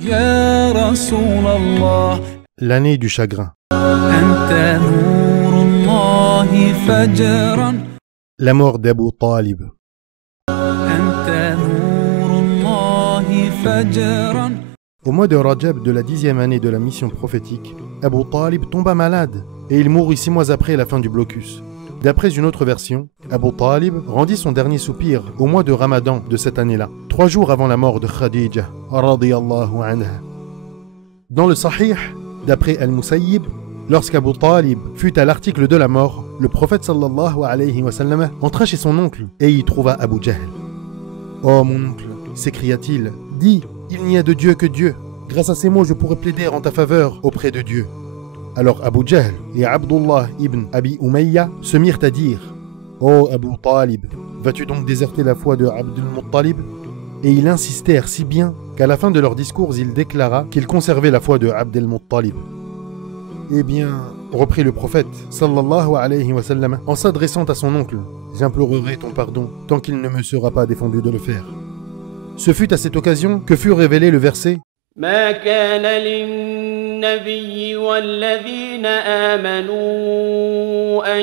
Ya Rasulallah, L'année du chagrin. Anta Nurullahi Fajran, La mort d'Abu Talib. Anta Nurullahi Fajran. Au mois de Rajab de la 10e année de la mission prophétique, Abu Talib tomba malade et il mourut 6 mois après la fin du blocus. D'après une autre version, Abu Talib rendit son dernier soupir au mois de Ramadan de cette année-là, 3 jours avant la mort de Khadija, radiyallahu anha. Dans le Sahih, d'après Al-Musayyib, lorsqu'Abu Talib fut à l'article de la mort, le prophète sallallahu alayhi wa sallam entra chez son oncle et y trouva Abu Jahl. « Oh mon oncle, s'écria-t-il, dis, il n'y a de Dieu que Dieu. Grâce à ces mots, je pourrais plaider en ta faveur auprès de Dieu. » Alors Abu Jahl et Abdullah ibn Abi Umayya se mirent à dire « Oh Abu Talib, vas-tu donc déserter la foi de Abdul Muttalib ?» Et ils insistèrent si bien qu'à la fin de leur discours, il déclara qu'il conservait la foi de Abdul Muttalib. « Eh bien, reprit le prophète, sallallahu alayhi wa sallam, en s'adressant à son oncle, j'implorerai ton pardon tant qu'il ne me sera pas défendu de le faire. » Ce fut à cette occasion que fut révélé le verset ما كان للنبي والذين آمنوا أن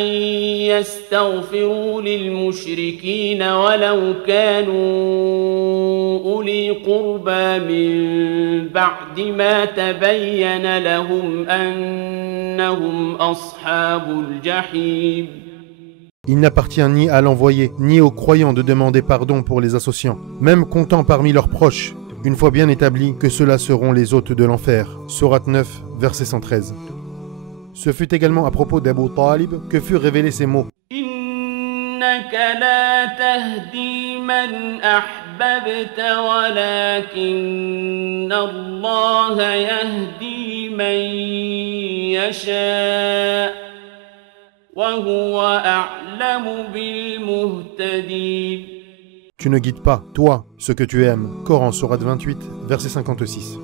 يستغفروا للمشركين ولو كانوا أولي قربى من بعد ما تبين لهم أنهم أصحاب الجحيم. Il n'appartient ni à l'envoyé, ni aux croyants de demander pardon pour les associants, même comptant parmi leurs proches, une fois bien établi que ceux-là seront les hôtes de l'enfer. Sourate 9, verset 113. Ce fut également à propos d'Abu Talib que furent révélés ces mots. Innaka la tahdi man ahbabta walakinna Allah yahdi man yasha wa huwa a'lamu bil muhtadin. Tu ne guides pas, toi, ce que tu aimes. Coran, Sourate 28, verset 56.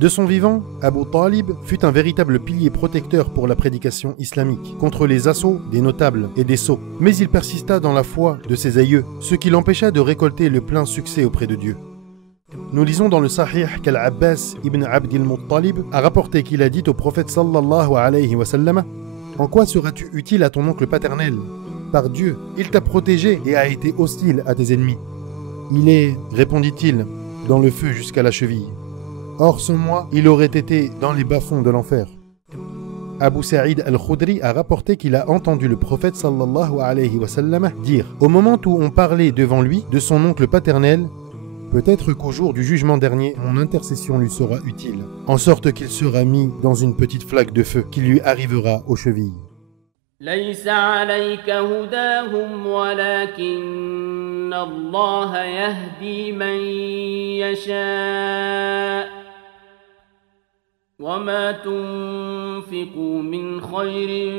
De son vivant, Abu Talib fut un véritable pilier protecteur pour la prédication islamique, contre les assauts des notables et des sots. Mais il persista dans la foi de ses aïeux, ce qui l'empêcha de récolter le plein succès auprès de Dieu. Nous lisons dans le Sahih qu'Al-Abbas ibn Abdil Muttalib a rapporté qu'il a dit au prophète sallallahu alayhi wa sallam « En quoi seras-tu utile à ton oncle paternel ? Par Dieu, il t'a protégé et a été hostile à tes ennemis. Il est, répondit-il, dans le feu jusqu'à la cheville. Or, sans moi, il aurait été dans les bas-fonds de l'enfer. » Abu Sa'id al-Khudri a rapporté qu'il a entendu le prophète sallallahu alayhi wa sallam dire au moment où on parlait devant lui de son oncle paternel, peut-être qu'au jour du jugement dernier, mon intercession lui sera utile, en sorte qu'il sera mis dans une petite flaque de feu qui lui arrivera aux chevilles. ليس عليك هداهم ولكن الله يهدي من يشاء وما تنفقوا من خير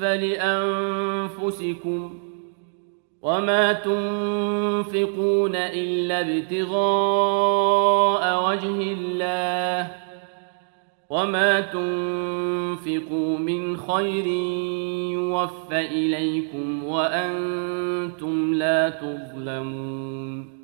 فلأنفسكم وما تنفقون إلا ابتغاء وجه الله وما تنفقوا من خير يوفى إليكم وأنتم لا تظلمون